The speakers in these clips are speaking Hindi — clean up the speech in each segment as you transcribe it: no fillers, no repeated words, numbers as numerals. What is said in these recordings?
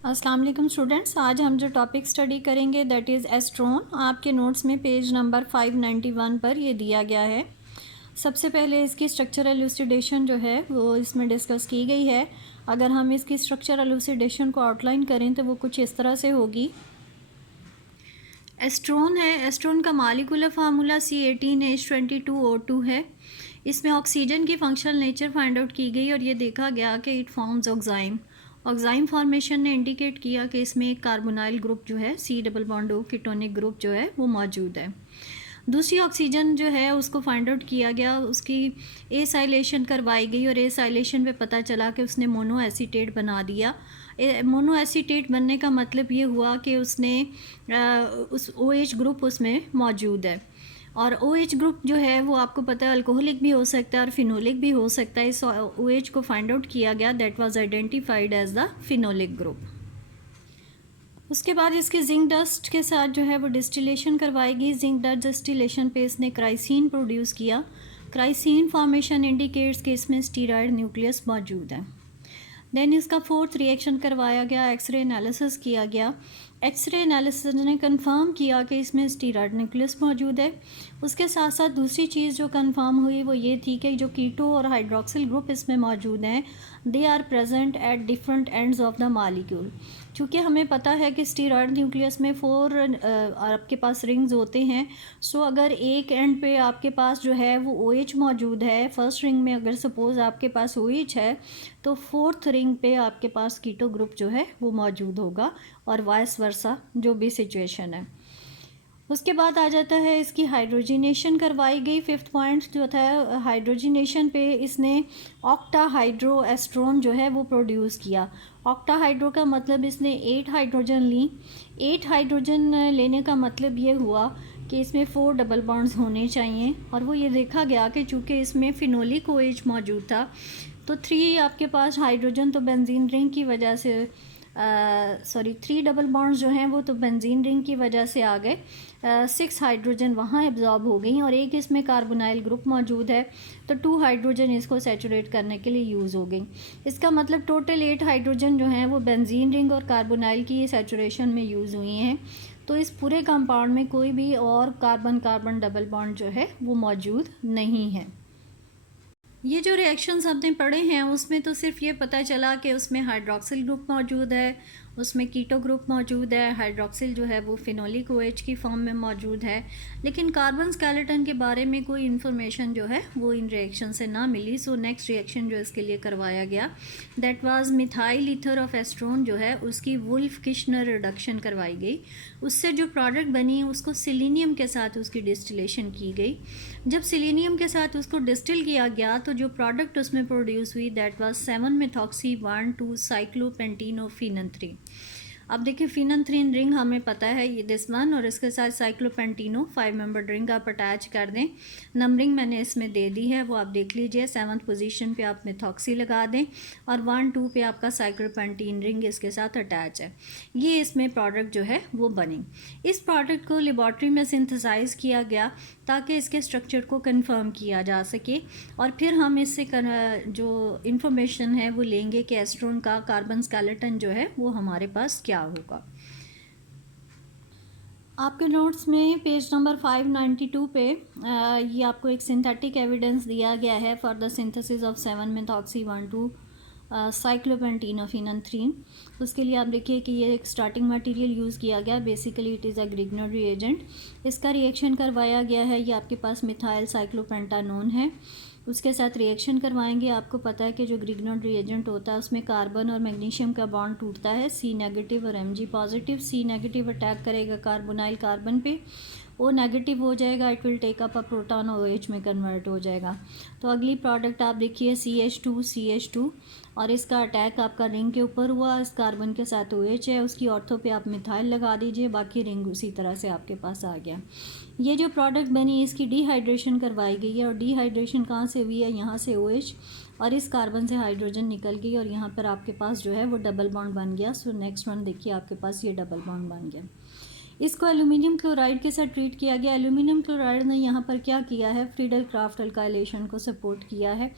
अस्सलाम वालेकुम स्टूडेंट्स, आज हम जो टॉपिक स्टडी करेंगे दैट इज़ एस्ट्रोन। आपके नोट्स में पेज नंबर 591 पर ये दिया गया है। सबसे पहले इसकी स्ट्रक्चरल एलुसिडेशन जो है वो इसमें डिस्कस की गई है। अगर हम इसकी स्ट्रक्चरल एलुसिडेशन को आउटलाइन करें तो वो कुछ इस तरह से होगी। एस्ट्रोन है, एस्ट्रोन का मॉलिक्यूलर फार्मूला C18H22O2 है। इसमें ऑक्सीजन की फंक्शनल नेचर फाइंड आउट की गई और ये देखा गया कि it forms oxime. Oxime formation ने इंडिकेट किया कि इसमें एक कार्बोनाइल ग्रुप जो है C double bond O ketonic group जो है वो मौजूद है। दूसरी ऑक्सीजन जो है उसको फाइंड आउट किया गया, उसकी एसाइलेशन करवाई गई और एसाइलेशन पे पता चला कि उसने मोनो एसीटेट बना दिया। मोनो एसीटेट बनने का मतलब ये हुआ कि उसने उस OH ग्रुप उसमें मौजूद है और OH ग्रुप जो है वो आपको पता है अल्कोहलिक भी हो सकता है और फिनोलिक भी हो सकता है। इस OH को फाइंड आउट किया गया, that was identified as the phenolic group. उसके बाद इसके जिंक डस्ट के साथ जो है वो डिस्टिलेशन करवाई गई। जिंक डस्ट डिस्टिलेशन पे इसने क्राइसिन प्रोड्यूस किया। क्राइसिन फॉर्मेशन इंडिकेट्स कि इसमें स्टीरॉयड न्यूक्लियस मौजूद है। देन इसका फोर्थ रिएक्शन करवाया गया, एक्सरे एनालिसिस किया गया। एक्सरे एनालिसिस ने कंफर्म किया कि इसमें स्टीरॉयड न्यूक्लियस मौजूद है। उसके साथ साथ दूसरी चीज़ जो कंफर्म हुई वो ये थी कि जो कीटो और हाइड्रोक्सिल ग्रुप इसमें मौजूद हैं, they are present at different ends of the molecule. चूँकि हमें पता है कि स्टीरॉयड न्यूक्लियस में 4 आपके पास रिंग्स होते हैं। सो अगर एक एंड पे आपके पास जो है वो OH मौजूद है, फर्स्ट रिंग में अगर सपोज़ आपके पास OH है तो फोर्थ रिंग पे आपके पास कीटो ग्रुप जो है वो मौजूद होगा और वाइस वर्सा जो भी सिचुएशन है। उसके बाद आ जाता है इसकी हाइड्रोजिनेशन करवाई गई। फिफ्थ पॉइंट जो था हाइड्रोजिनेशन पे इसने ऑक्टा हाइड्रो एस्ट्रोन जो है वो प्रोड्यूस किया। ऑक्टा हाइड्रो का मतलब इसने 8 हाइड्रोजन ली। 8 हाइड्रोजन लेने का मतलब ये हुआ कि इसमें 4 डबल बॉन्ड्स होने चाहिए और वो ये देखा गया कि चूँकि इसमें फिनोलिक OH मौजूद था तो 3 आपके पास हाइड्रोजन तो बेंजीन रिंग की वजह से 3 डबल बॉन्ड्स जो हैं वो तो बेंजीन रिंग की वजह से आ गए। 6 हाइड्रोजन वहाँ एब्जॉर्ब हो गई और एक इसमें कार्बोनाइल ग्रुप मौजूद है तो 2 हाइड्रोजन इसको सैचुरेट करने के लिए यूज़ हो गई। इसका मतलब टोटल 8 हाइड्रोजन जो हैं वो बेंजीन रिंग और कार्बोनाइल की सैचुरेशन में यूज़ हुई हैं। तो इस पूरे कंपाउंड में कोई भी और कार्बन कार्बन डबल बॉन्ड जो है वो मौजूद नहीं है। ये जो रिएक्शंस हमने पढ़े हैं उसमें तो सिर्फ ये पता चला कि उसमें हाइड्रोक्सिल ग्रुप मौजूद है, उसमें कीटो ग्रुप मौजूद है, हाइड्रोक्सिल जो है वो फिनोलिक OH की फॉर्म में मौजूद है, लेकिन कार्बन स्केलेटन के बारे में कोई इन्फॉर्मेशन जो है वो इन रिएक्शन से ना मिली। सो नेक्स्ट रिएक्शन जो इसके लिए करवाया गया that was methyl ether of estrone जो है उसकी वुल्फ किश्नर रिडक्शन करवाई गई। उससे जो प्रोडक्ट बनी उसको सिलीनियम के साथ उसकी डिस्टिलेशन की गई। जब सिलीनियम के साथ उसको डिस्टिल किया गया तो जो प्रोडक्ट उसमें प्रोड्यूस हुई दैट वाज 7-methoxy 1,2 साइक्लोपेंटीनोफिनन 3। अब देखिए फिनन-3 रिंग हमें पता है ये दिस वन और इसके साथ साइक्लोपेंटीनो 5 मेंबर रिंग आप अटैच कर दें। नंबरिंग मैंने इसमें दे दी है वो आप देख लीजिए। 7th पोजीशन पे आप मेथॉक्सी लगा दें और 1-2 पे आपका साइक्लोपेंटीन रिंग इसके साथ अटैच है। ये इसमें प्रोडक्ट जो है वो बनी। इस प्रोडक्ट को लेबॉर्ट्री में सिंथेसाइज किया गया ताकि इसके स्ट्रक्चर को कंफर्म किया जा सके और फिर हम इससे जो इंफॉर्मेशन है वो लेंगे कि एस्ट्रोन का कार्बन स्केलेटन जो है वो हमारे पास क्या होगा। आपके नोट्स में पेज नंबर 592 पे ये आपको एक सिंथेटिक एविडेंस दिया गया है for the synthesis of 7-methoxy 1,2 साइक्लोपेंटीनोफिनन 3। उसके लिए आप देखिए कि ये एक स्टार्टिंग मटेरियल यूज़ किया गया, basically it is a Grignard reagent. इसका रिएक्शन करवाया गया है, ये आपके पास मिथाइल साइक्लोपेंटानोन है, उसके साथ रिएक्शन करवाएंगे। आपको पता है कि जो ग्रिग्नर रिएजेंट होता है उसमें कार्बन और मैग्नीशियम का बॉन्ड टूटता है, C- और Mg पॉजिटिव। C- अटैक करेगा कार्बोनाइल कार्बन पे, O नेगेटिव हो जाएगा, it will take up a proton OH में कन्वर्ट हो जाएगा। तो अगली प्रोडक्ट आप देखिए CH2 और इसका अटैक आपका रिंग के ऊपर हुआ, इस कार्बन के साथ OH है, उसकी ऑर्थो पे आप मिथाइल लगा दीजिए, बाकी रिंग उसी तरह से आपके पास आ गया। ये जो प्रोडक्ट बनी इसकी डिहाइड्रेशन करवाई गई है और डिहाइड्रेशन कहाँ से हुई है, यहाँ से OH और इस कार्बन से हाइड्रोजन निकल गई और यहाँ पर आपके पास जो है वो डबल बॉन्ड बन गया। सो नेक्स्ट वन देखिए आपके पास ये डबल बॉन्ड बन गया। इसको एल्यूमिनियम क्लोराइड के साथ ट्रीट किया गया। एल्यूमिनियम क्लोराइड ने यहाँ पर क्या किया है, फ्रीडल क्राफ्ट अल्काइलेशन को सपोर्ट किया है।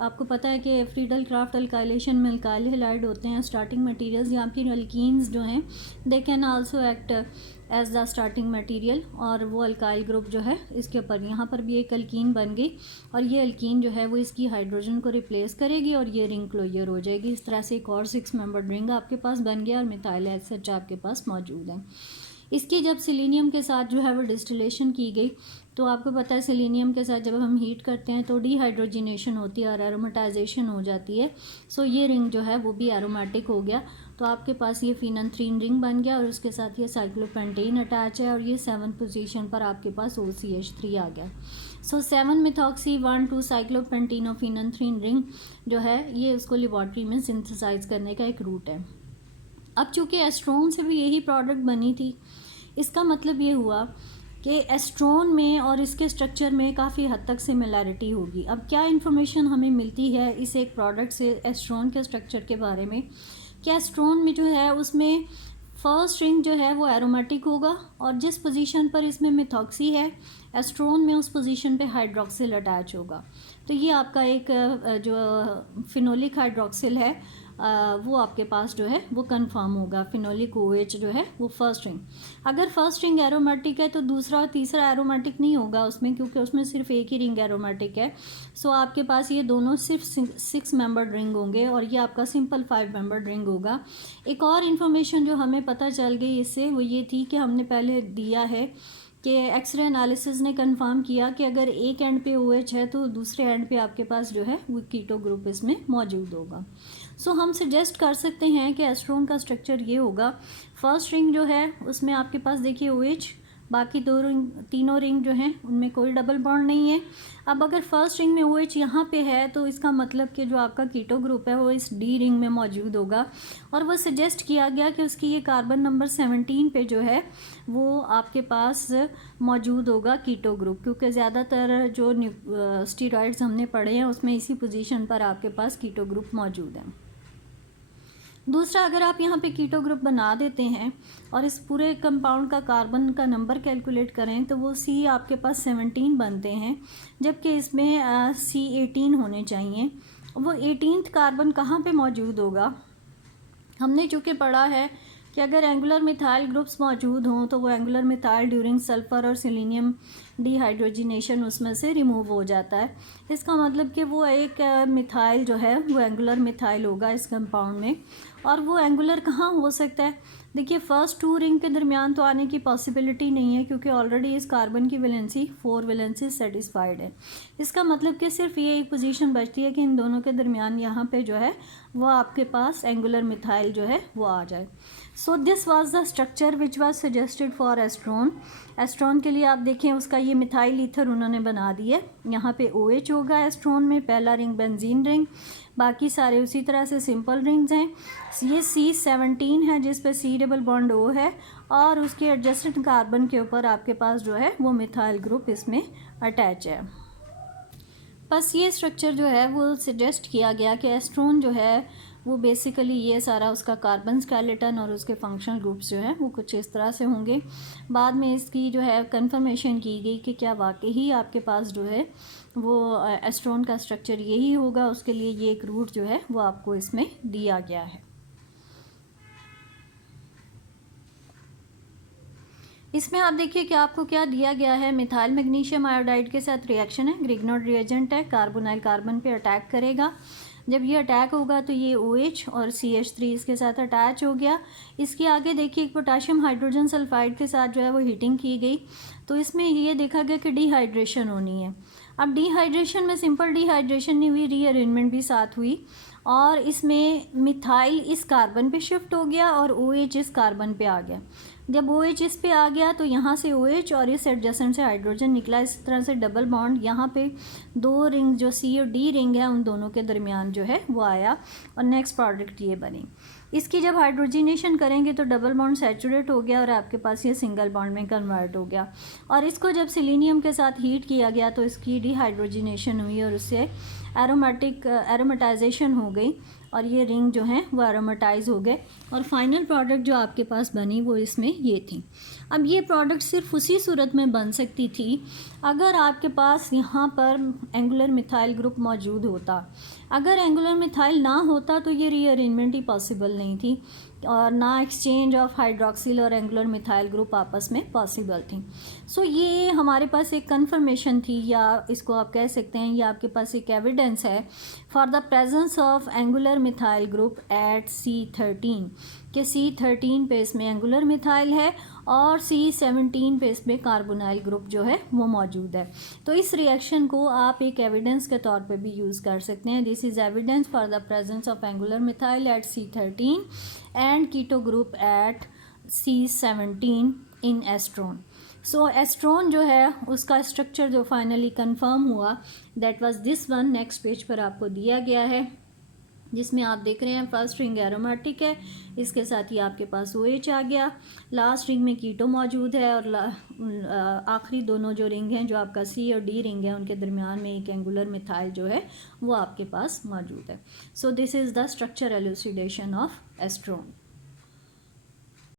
आपको पता है कि फ्रीडल क्राफ्ट अल्काइलेशन में अल्काइल हैलाइड होते हैं स्टार्टिंग मटीरियल्स, यहाँ की अल्कीन्स जो हैं they can also act as the starting material, और वो अल्काइल ग्रुप जो है इसके ऊपर यहाँ पर भी एक अल्कीन बन गई, और ये अल्कीन जो है वो इसकी हाइड्रोजन को रिप्लेस करेगी और ये रिंग क्लोजर हो जाएगी। इस तरह से एक और 6 मेंबर्ड रिंग आपके पास बन गया और मिथाइल एच आपके पास मौजूद है। इसकी जब सिलीनियम के साथ जो है वो डिस्टिलेशन की गई, तो आपको पता है सिलीनियम के साथ जब हम हीट करते हैं तो डीहाइड्रोजिनेशन होती है और एरोमेटाइजेशन हो जाती है। सो ये रिंग जो है वो भी एरोमेटिक हो गया, तो आपके पास ये फिनोल्फ्थीन रिंग बन गया और उसके साथ ये साइक्लोपेंटेन अटैच है, और ये 7th पोजीशन पर आपके पास OCH3 आ गया। सो 7-methoxy-1,2 साइक्लोपेंटेनोफिनोल्फ्थीन रिंग जो है ये उसको लेबॉर्ट्री में सिंथेसाइज करने का एक रूट है। अब चूँकि एस्ट्रोन से भी यही प्रोडक्ट बनी थी, इसका मतलब ये हुआ कि एस्ट्रोन में और इसके स्ट्रक्चर में काफ़ी हद तक सिमिलैरिटी होगी। अब क्या इन्फॉर्मेशन हमें मिलती है इस एक प्रोडक्ट से एस्ट्रोन के स्ट्रक्चर के बारे में, कि एस्ट्रोन में जो है उसमें फर्स्ट रिंग जो है वो एरोमेटिक होगा, और जिस पोजीशन पर इसमें मिथॉक्सी है एस्ट्रोन में उस पोजीशन पे हाइड्रोक्सिल अटैच होगा। तो ये आपका एक जो फिनोलिक हाइड्रोक्सिल है वो आपके पास जो है वो कंफर्म होगा। फिनोलिक OH जो है वो फर्स्ट रिंग, अगर फर्स्ट रिंग एरोमेटिक है तो दूसरा और तीसरा एरोमेटिक नहीं होगा उसमें, क्योंकि उसमें सिर्फ एक ही रिंग एरोमेटिक है। सो आपके पास ये दोनों सिर्फ 6 मेंबर्ड रिंग होंगे और ये आपका सिंपल 5 मेंबर्ड रिंग होगा। एक और इन्फॉर्मेशन जो हमें पता चल गई इससे वो ये थी कि हमने पहले दिया है कि एक्सरे एनालिसिस ने कंफर्म किया कि अगर एक एंड पे OH है तो दूसरे एंड पे आपके पास जो है वो कीटो ग्रुप इसमें मौजूद होगा। सो हम सजेस्ट कर सकते हैं कि एस्ट्रोन का स्ट्रक्चर ये होगा, फर्स्ट रिंग जो है उसमें आपके पास देखिए OH, बाकी तीनों रिंग जो हैं उनमें कोई डबल बॉन्ड नहीं है। अब अगर फर्स्ट रिंग में OH यहाँ पे है तो इसका मतलब कि जो आपका कीटो ग्रुप है वो इस D रिंग में मौजूद होगा, और वो सजेस्ट किया गया कि उसकी ये कार्बन नंबर 17 पे जो है वो आपके पास मौजूद होगा कीटो ग्रुप, क्योंकि ज़्यादातर जो स्टीरॉइड्स हमने पढ़े हैं उसमें इसी पोजीशन पर आपके पास कीटो ग्रुप मौजूद है। दूसरा, अगर आप यहाँ पे कीटो ग्रुप बना देते हैं और इस पूरे कंपाउंड का कार्बन का नंबर कैलकुलेट करें तो वो C आपके पास 17 बनते हैं, जबकि इसमें C18 होने चाहिए। वो 18th कार्बन कहाँ पे मौजूद होगा, हमने चूँकि पढ़ा है कि अगर एंगुलर मिथाइल ग्रुप्स मौजूद हों तो वो एंगुलर मिथाइल ड्यूरिंग सल्फ़र और सेलेनियम डिहाइड्रोजिनेशन उसमें से रिमूव हो जाता है। इसका मतलब कि वो एक मिथाइल जो है वो एंगुलर मिथाइल होगा इस कंपाउंड में, और वो एंगुलर कहाँ हो सकता है, देखिए फर्स्ट 2 रिंग के दरमियान तो आने की पॉसिबिलिटी नहीं है, क्योंकि ऑलरेडी इस कार्बन की वैलेंसी 4 वैलेंसी सेटिस्फाइड है। इसका मतलब कि सिर्फ ये एक पोजीशन बचती है कि इन दोनों के दरमियान यहाँ पे जो है वो आपके पास एंगुलर मिथाइल जो है वो आ जाए। So this was the structure which was suggested for estrone. Estrone के लिए आप देखें उसका ये मिथाइल ईथर उन्होंने बना दिया, यहाँ पे OH होगा एस्ट्रोन में, पहला रिंग बेंजीन रिंग, बाकी सारे उसी तरह से सिंपल रिंग्स हैं। ये C17 है जिस पे C डबल बॉन्ड O है, और उसके एडजस्टेंट कार्बन के ऊपर आपके पास जो है वो मिथाइल ग्रुप इसमें अटैच है। बस ये स्ट्रक्चर जो है वो सजेस्ट किया गया कि एस्ट्रोन जो है वो बेसिकली ये सारा उसका कार्बन स्केलेटन और उसके फंक्शनल ग्रुप्स जो हैं वो कुछ इस तरह से होंगे। बाद में इसकी जो है कंफर्मेशन की गई कि क्या वाकई ही आपके पास जो है वो एस्ट्रोन का स्ट्रक्चर यही होगा, उसके लिए ये एक रूट जो है वो आपको इसमें दिया गया है। इसमें आप देखिए कि आपको क्या दिया गया है, मिथाइल मैग्नीशियम आयोडाइड के साथ रिएक्शन है, ग्रिग्नॉड रिएजेंट है, कार्बोनाइल कार्बन पे अटैक करेगा। जब ये अटैक होगा तो ये OH और CH3 इसके साथ अटैच हो गया। इसके आगे देखिए एक पोटाशियम हाइड्रोजन सल्फाइड के साथ जो है वो हीटिंग की गई, तो इसमें ये देखा गया कि डिहाइड्रेशन होनी है। अब डिहाइड्रेशन में सिंपल डिहाइड्रेशन नहीं हुई, रीअरेंजमेंट भी साथ हुई, और इसमें मिथाइल इस कार्बन पे शिफ्ट हो गया और OH इस कार्बन पे आ गया। जब OH इस पे आ गया तो यहाँ से OH और इस एडजेसेंट से हाइड्रोजन निकला, इस तरह से डबल बॉन्ड यहाँ पे 2 रिंग जो C और D रिंग है उन दोनों के दरमियान जो है वो आया, और नेक्स्ट प्रोडक्ट ये बनी। इसकी जब हाइड्रोजिनेशन करेंगे तो डबल बॉन्ड सैचुरेट हो गया और आपके पास ये सिंगल बॉन्ड में कन्वर्ट हो गया, और इसको जब सिलीनियम के साथ हीट किया गया तो इसकी डिहाइड्रोजिनेशन हुई और उससे एरोमेटाइजेशन हो गई, और ये रिंग जो हैं वो एरोमेटाइज हो गए और फाइनल प्रोडक्ट जो आपके पास बनी वो इसमें ये थी। अब ये प्रोडक्ट सिर्फ उसी सूरत में बन सकती थी अगर आपके पास यहाँ पर एंगुलर मिथाइल ग्रुप मौजूद होता। अगर एंगुलर मिथाइल ना होता तो ये रीअरेंजमेंट ही पॉसिबल नहीं थी और ना एक्सचेंज ऑफ हाइड्रोक्सिल और एंगुलर मिथाइल ग्रुप आपस में पॉसिबल थी। सो ये हमारे पास एक कंफर्मेशन थी, या इसको आप कह सकते हैं ये आपके पास एक एविडेंस है for the presence of angular methyl group at C13 कि C13 पे इसमें एंगुलर मिथाइल है और C17 पे इसमें कार्बोनाइल ग्रुप जो है वो मौजूद है। तो इस रिएक्शन को आप एक एविडेंस के तौर पे भी यूज़ कर सकते हैं। This is evidence for the presence of angular methyl at C13 and keto group at C17 in estrone. So estrone जो है उसका स्ट्रक्चर जो फाइनली कंफर्म हुआ that was this one. Next page पर आपको दिया गया है जिसमें आप देख रहे हैं फर्स्ट रिंग एरोमेटिक है, इसके साथ ही आपके पास OH आ गया, लास्ट रिंग में कीटो मौजूद है और आखिरी दोनों जो रिंग हैं जो आपका C और D रिंग है उनके दरमियान में एक एंगुलर मिथाइल जो है वो आपके पास मौजूद है। So this is the structure elucidation of oestrone.